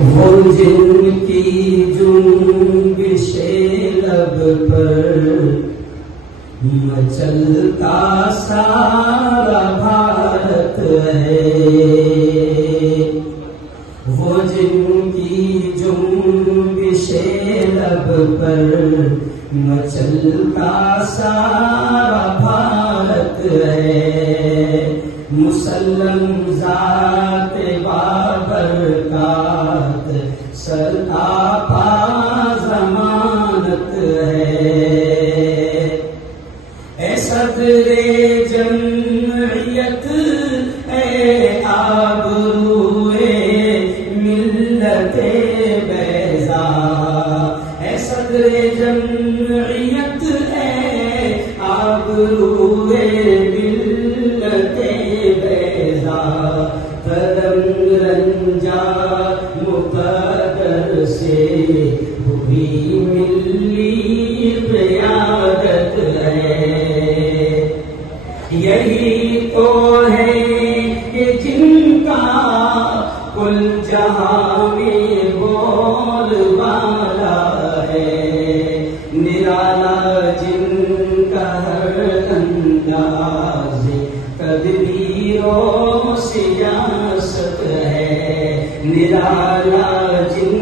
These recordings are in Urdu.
وہ جن کی جنبش لب پر مچلتا سارا بھارت ہے، وہ جن کی جنبش لب پر مچلتا سارا بھارت ہے، مسلم ذات بابرکات سرتاپا ضمانت ہے، اے صدر جمعیت اے آبروئے ملت بیضا، اے صدر جمعیت اے آبروئے ملت بیضا، قدم رنجا مقدر سے ہوئی ملی قیادت ہے، یہی تو ہے کہ جن کا کل جہاں میں بول بالا ہے، نرالا جن کا ہر انداز تدبیر و سیاست ہے، نرالا جن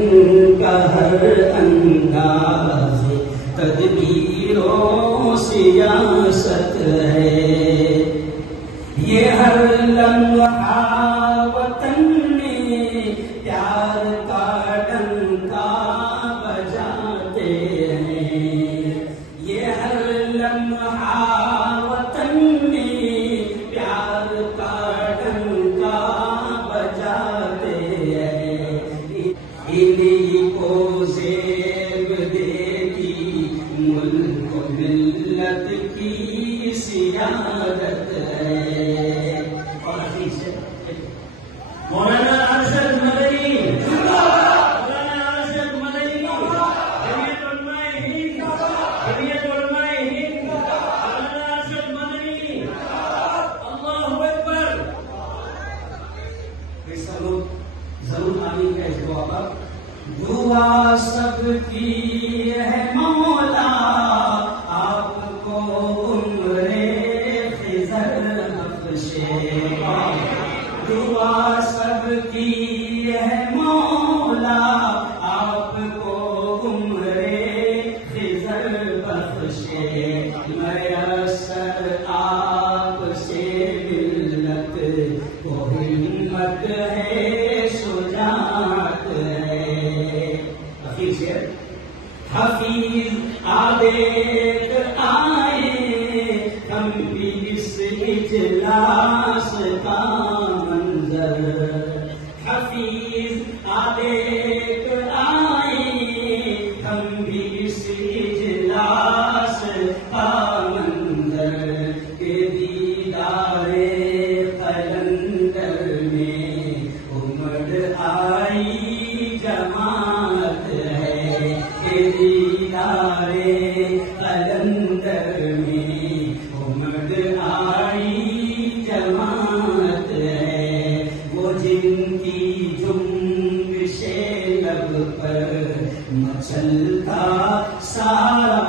کا ہر انداز تدبیر و سیاست ہے، یہ ہر لمحہ وطن میں پیار کا ڈنکا بجاتے ہیں، یہ ہر لمحہ وطن میں پیار کا ڈنکا بجاتے ہیں، انہیں کو زیب دیتی ملک و ملت کی سیادت ہے، اور حدیث ہے مولانا ارشد مدنی، مولانا ارشد مدنی، جمعیت علماء ہند، جمعیت علماء ہند، مولانا ارشد مدنی، اللہ اکبر۔ ایسا لوگ ضرور آمین کا اس دعا پر، دعا سب کی ہے مولا آپ کو عمر خضر بخشے، دعا سب کی ہے مولا آپ کو عمر خضر بخشے، میسر آپ سے ملت کو ہمت ہے شجاعت ہے، حفیظ آبیک آئے ہم بھی اس اجلاس کا منظر، حفیظ آبیک آئے ہم بھی اس اجلاس کا منظر، کہ دیدار قلندر میں امڑ آئی جماعت ہے، کہ دیدار قلندر میں امڑ آئی جماعت ہے، وہ جن کی جنبش لب پر مچلتا سارا